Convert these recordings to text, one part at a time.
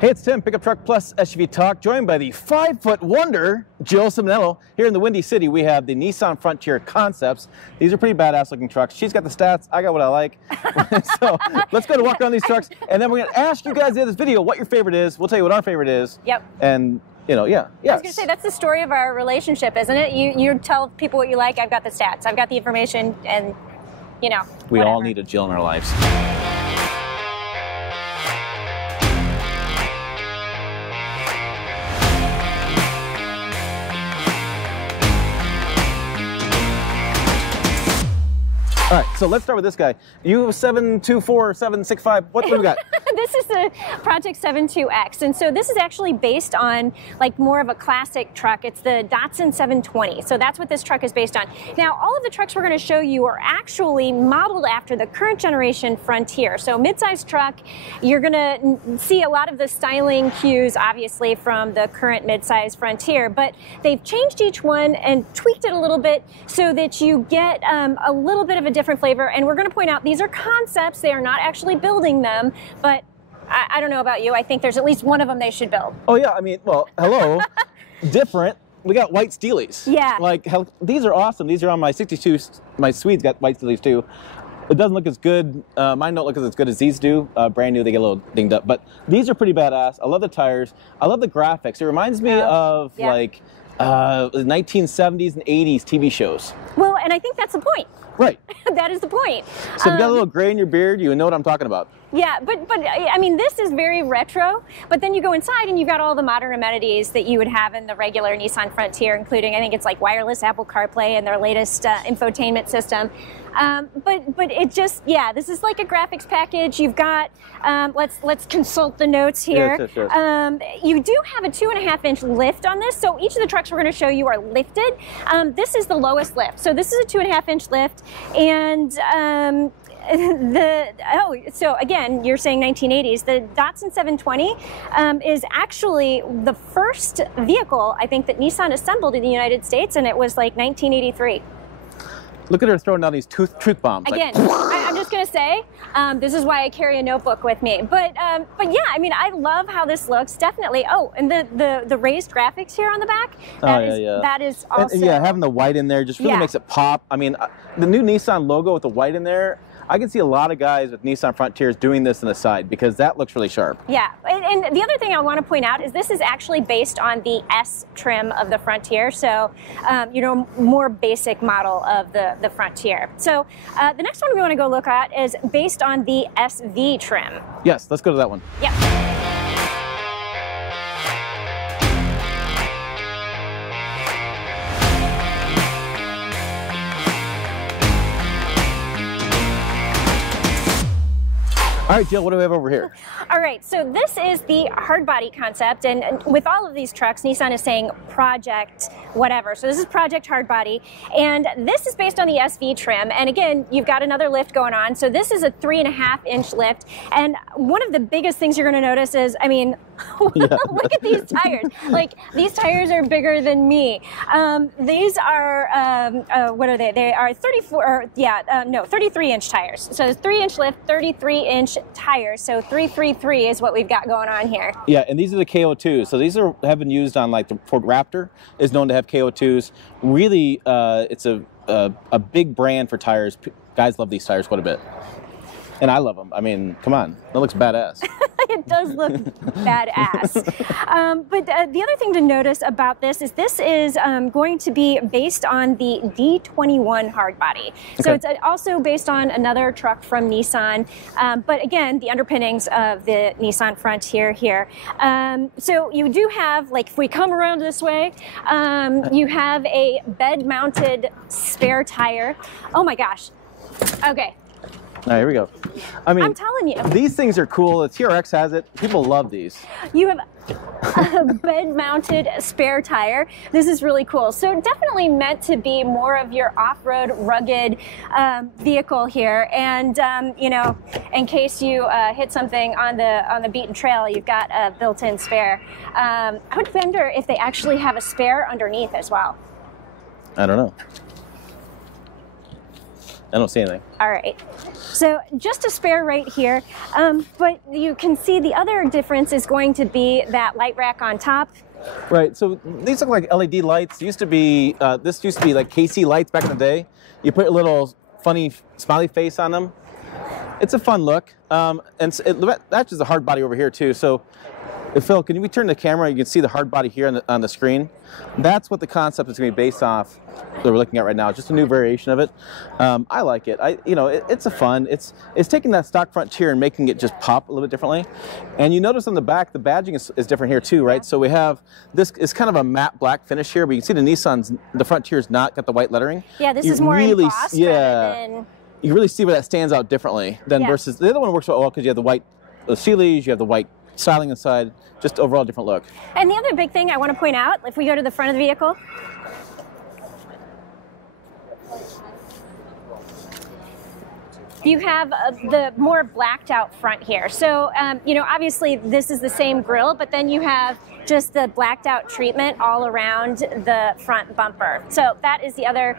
Hey, it's Tim, Pickup Truck Plus SUV Talk, joined by the 5-foot wonder, Jill Simonello. Here in the Windy City, we have the Nissan Frontier Concepts. These are pretty badass looking trucks. She's got the stats, I got what I like. So let's go to walk around these trucks, and then we're gonna ask you guys in this video what your favorite is. We'll tell you what our favorite is. Yep. And, you know, yeah. I was gonna say, that's the story of our relationship, isn't it? You tell people what you like, I've got the stats, I've got the information, and, you know, we whatever. all need a Jill in our lives. All right, so let's start with this guy. You 724, 765, what do we got? This is the Project 72X, and so this is actually based on like more of a classic truck. It's the Datsun 720, so that's what this truck is based on. Now, all of the trucks we're going to show you are actually modeled after the current generation Frontier. So midsize truck, you're going to see a lot of the styling cues, obviously, from the current midsize Frontier, but they've changed each one and tweaked it a little bit so that you get a little bit of a different flavor. And we're going to point out these are concepts. They are not actually building them, but I don't know about you. I think there's at least one of them they should build. Oh yeah, I mean, well, hello. Different. We got white Steelies. Yeah. Like, these are awesome. These are on my 62. My Swede's got white Steelies too. It doesn't look as good. Mine don't look as good as these do. Brand new, they get a little dinged up. But these are pretty badass. I love the tires. I love the graphics. It reminds me of like 1970s and 80s TV shows. Well, and I think that's the point. Right. That is the point. So if you got a little gray in your beard, you know what I'm talking about. Yeah, but I mean, this is very retro, but then you go inside and you've got all the modern amenities that you would have in the regular Nissan Frontier, including, I think it's like wireless Apple CarPlay and their latest infotainment system. But it just, yeah, this is like a graphics package. You've got, let's consult the notes here. Yes. You do have a 2.5-inch lift on this, so each of the trucks we're going to show you are lifted. This is the lowest lift, so this is a 2.5-inch lift, and so again, you're saying 1980s. The Datsun 720 is actually the first vehicle, I think, that Nissan assembled in the United States, and it was like 1983. Look at her throwing down these truth bombs. Again, I'm just going to say, this is why I carry a notebook with me. But yeah, I mean, I love how this looks, definitely. Oh, and the raised graphics here on the back, that is also... And yeah, having the white in there just really makes it pop. I mean, the new Nissan logo with the white in there, I can see a lot of guys with Nissan Frontiers doing this in the side because that looks really sharp. Yeah, and the other thing I want to point out is this is actually based on the S trim of the Frontier, so, you know, more basic model of the Frontier. So the next one we want to go look at is based on the SV trim. Yes, let's go to that one. Yeah. All right, Jill, what do we have over here? All right, so this is the Hardbody concept, and with all of these trucks, Nissan is saying Project whatever. So this is Project Hardbody, and this is based on the SV trim, and again, you've got another lift going on. So this is a 3.5-inch lift, and one of the biggest things you're going to notice is, I mean, look at these tires. Like, these tires are bigger than me. These are, what are they? They are 33-inch tires. So it's 3-inch lift, 33-inch tires. So 333 is what we've got going on here. Yeah, and these are the KO2s. So these have been used on, like, the Ford Raptor is known to have KO2s. Really, it's a big brand for tires. Guys love these tires quite a bit. And I love them. I mean, come on, that looks badass. It does look badass. But the other thing to notice about this is going to be based on the D21 Hardbody. So it's also based on another truck from Nissan. But again, the underpinnings of the Nissan Frontier here. So you do have, like, if we come around this way, you have a bed-mounted spare tire. Oh my gosh. Okay. All right, here we go. I mean, I'm telling you. These things are cool. The TRX has it. People love these. You have a bed-mounted spare tire. This is really cool. So definitely meant to be more of your off-road rugged vehicle here. And you know, in case you hit something on the beaten trail, you've got a built-in spare. I would wonder if they actually have a spare underneath as well. I don't know. I don't see anything. All right. So just a spare right here, but you can see the other difference is going to be that light rack on top. Right. So these look like LED lights. This used to be like KC lights back in the day. You put a little funny smiley face on them. It's a fun look, and it matches the hard body over here too. So, Phil, can we turn the camera? You can see the hard body here on the screen. That's what the concept is going to be based off that we're looking at right now. Just a new variation of it. I like it. It's a fun. It's taking that stock Frontier and making it just pop a little bit differently. And you notice on the back, the badging is different here too, right? So we have this is kind of a matte black finish here, but you can see the Frontier's not got the white lettering. Yeah, this is more embossed rather than... You really see where that stands out differently than versus the other one works well because you have the white Sealy's, you have the white styling inside, just overall different look. And the other big thing I want to point out, if we go to the front of the vehicle, you have the more blacked out front here. So, obviously this is the same grille, but then you have just the blacked out treatment all around the front bumper. So that is the other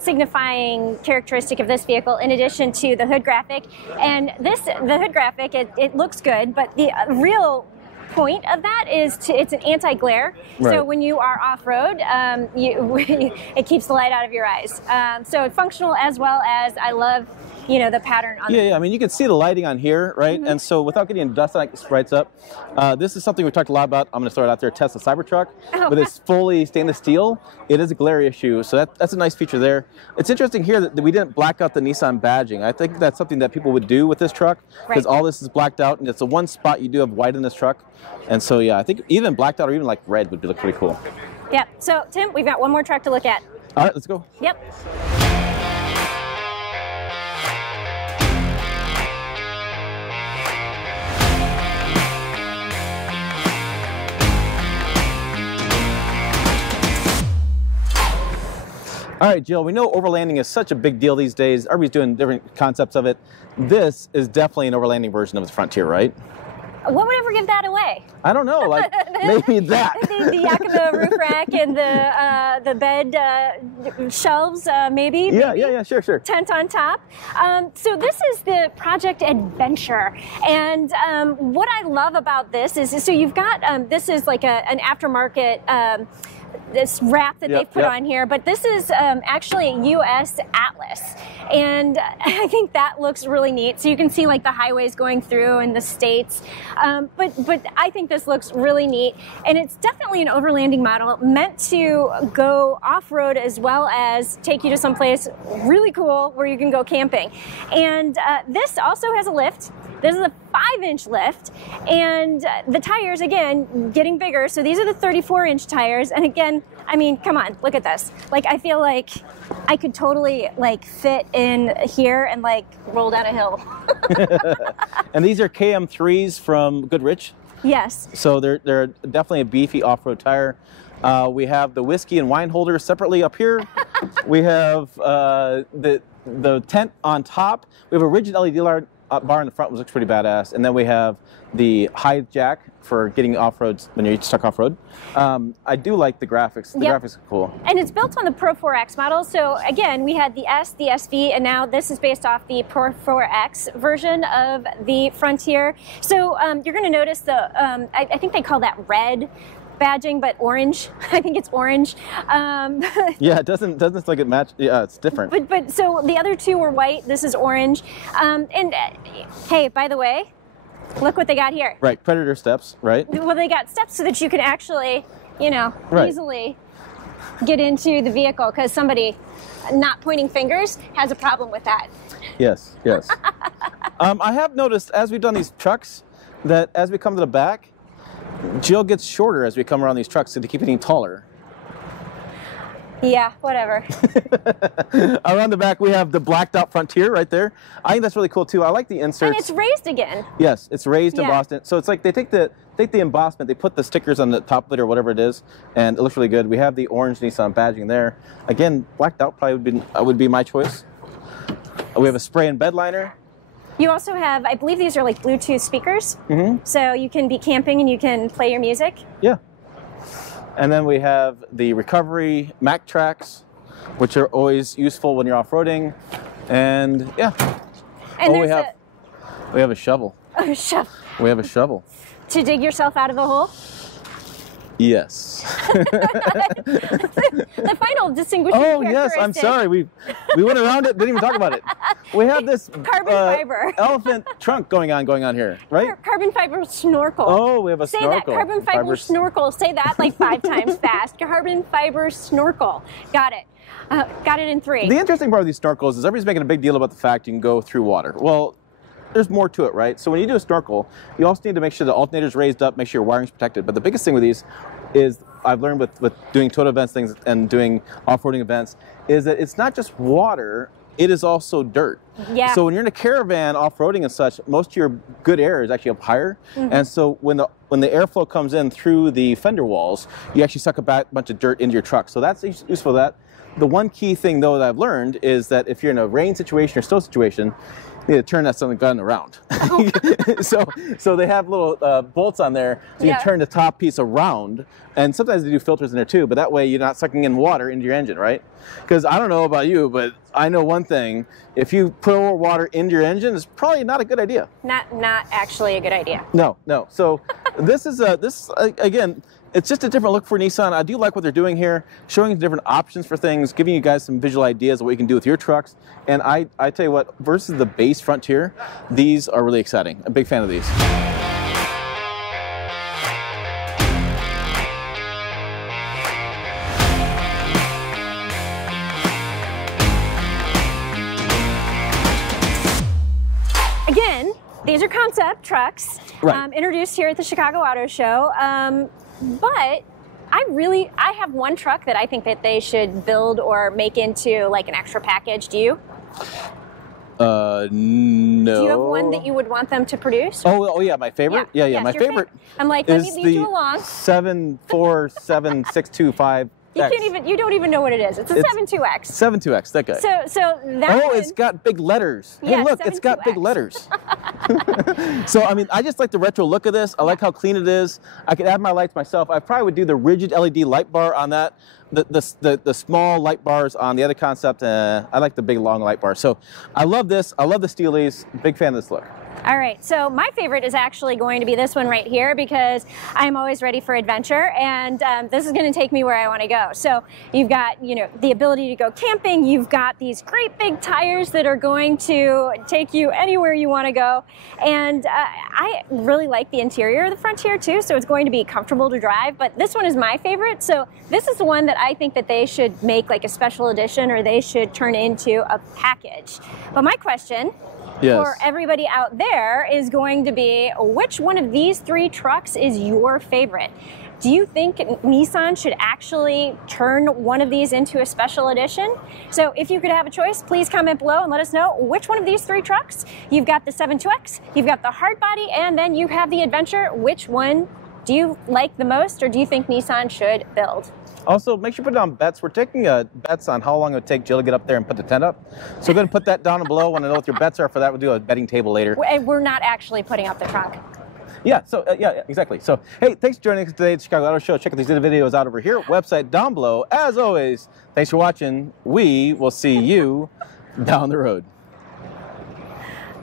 signifying characteristic of this vehicle, in addition to the hood graphic. And the hood graphic, it looks good, but the real point of that is it's an anti-glare. Right. So when you are off-road, it keeps the light out of your eyes. So functional, as well as I love the pattern on I mean, you can see the lighting on here, right? And so without getting into dust, like it sprites up. This is something we talked a lot about. I'm going to throw it out there. Tesla Cybertruck, with its fully stainless steel. It is a glare issue, so that's a nice feature there. It's interesting here that we didn't black out the Nissan badging. I think that's something that people would do with this truck, because all this is blacked out, and it's the one spot you do have white in this truck. And so, I think even blacked out or even like red would look pretty cool. Yep. So, Tim, we've got one more truck to look at. All right, let's go. Yep. All right, Jill, we know overlanding is such a big deal these days. Everybody's doing different concepts of it. This is definitely an overlanding version of the Frontier, right? What would ever give that away? I don't know, like maybe that. the Yakima roof rack and the bed shelves, maybe. Yeah, sure. Tent on top. So this is the Project Adventure. And what I love about this is, so you've got, this is like an aftermarket this wrap that they've put on here, but this is actually a U.S. Atlas, and I think that looks really neat. So you can see like the highways going through in the states, but I think this looks really neat, and it's definitely an overlanding model meant to go off-road as well as take you to someplace really cool where you can go camping. And this also has a lift. This is a 5-inch lift, and the tires, again, getting bigger. So these are the 34-inch tires, and again, I mean, come on, look at this. Like, I feel like I could totally like fit in here and like roll down a hill. And these are KM3s from Goodrich. Yes. So they're definitely a beefy off-road tire. We have the whiskey and wine holder separately up here. We have the tent on top. We have a rigid LED bar in the front, which looks pretty badass. And then we have the high jack for getting off-road when you're stuck off-road. I do like the graphics. The graphics are cool. And it's built on the Pro 4X model. So again, we had the S, the SV, and now this is based off the Pro 4X version of the Frontier. So you're going to notice the, I think they call that red badging, but orange. I think it's orange. Yeah, it doesn't look like it match. Yeah, it's different. But so the other two were white. This is orange. Hey, by the way, look what they got here. Right, Predator steps, right? Well, they got steps so that you can actually, easily get into the vehicle, because somebody not pointing fingers has a problem with that. Yes. I have noticed as we've done these trucks that as we come to the back, Jill gets shorter as we come around these trucks, so they keep getting taller. Yeah, whatever. Around the back, we have the blacked out Frontier right there. I think that's really cool too. I like the inserts. And it's raised again. Yes, it's raised, embossed. So it's like they take the embossment, they put the stickers on the top of it or whatever it is, and it looks really good. We have the orange Nissan badging there. Again, blacked out probably would be my choice. We have a spray and bed liner. You also have, I believe these are like Bluetooth speakers. Mm-hmm. So you can be camping and you can play your music. Yeah. And then we have the recovery Mac tracks, which are always useful when you're off-roading. And yeah. And we have a shovel. a shovel. We have a shovel. To dig yourself out of the hole? Yes. The final distinguishing yes. characteristic. I'm sorry. We went around it. Didn't even talk about it. We have this Carbon fiber. elephant trunk going on here, right? Carbon fiber snorkel. Oh, we have a snorkel. Say that. Carbon fiber snorkel. Say that like 5 times fast. Carbon fiber snorkel. Got it. Got it in 3. The interesting part of these snorkels is everybody's making a big deal about the fact you can go through water. Well, there's more to it, right? So when you do a snorkel, you also need to make sure the alternator's raised up, make sure your wiring's protected. But the biggest thing with these is, I've learned with doing total events things and doing off-roading events, is that it's not just water, it is also dirt. Yeah. So when you're in a caravan off-roading and such, most of your good air is actually up higher. And so when the airflow comes in through the fender walls, you actually suck a bunch of dirt into your truck. So that's useful for that. The one key thing, though, that I've learned is that if you're in a rain situation or snow situation, you need to turn that something gun around. so they have little bolts on there, so you can turn the top piece around. And sometimes they do filters in there too, but that way you're not sucking in water into your engine, right? Because I don't know about you, but I know one thing: if you put more water into your engine, it's probably not a good idea. Not actually a good idea. No. So this is again. It's just a different look for Nissan. I do like what they're doing here, showing you different options for things, giving you guys some visual ideas of what you can do with your trucks. And I tell you what, versus the base Frontier, these are really exciting. I'm a big fan of these. Again, these are concept trucks, Right. Introduced here at the Chicago Auto Show. But I have one truck that I think that they should build or make into like an extra package. Do you? No. Do you have one that you would want them to produce? Oh yeah, my favorite? Yeah, Yes, my your favorite. I'm like, let me is lead the you along. 747625. You don't even know what it is. It's a 72X. 72X, that guy. So that one, it's got big letters. Yeah, Hey, look, it's got big 72X. letters. So, I mean, I just like the retro look of this. I like how clean it is. I could add my lights myself. I probably would do the rigid LED light bar on that. The small light bars on the other concept. I like the big long light bar. So, I love this. I love the Steelies. Big fan of this look. All right, so my favorite is actually going to be this one right here because I'm always ready for adventure, and this is going to take me where I want to go. So you've got, the ability to go camping. You've got these great big tires that are going to take you anywhere you want to go, and I really like the interior of the Frontier too. So it's going to be comfortable to drive. But this one is my favorite. So this is the one that I think that they should make like a special edition, or they should turn into a package. But my question. Yes. For everybody out there is going to be, which one of these 3 trucks is your favorite? Do you think Nissan should actually turn one of these into a special edition? So if you could have a choice, please comment below and let us know which one of these 3 trucks. You've got the 72X, you've got the Hardbody, and then you have the Adventure. Which one do you like the most, or do you think Nissan should build? Also, make sure you put down bets. We're taking bets on how long it would take Jill to get up there and put the tent up. So go ahead and put that down below. Want to know what your bets are for that? We'll do a betting table later. And we're not actually putting up the trunk. Yeah, so yeah, exactly. So, hey, thanks for joining us today at the Chicago Auto Show. Check out these other videos out over here. Website down below. As always, thanks for watching. We will see you down the road.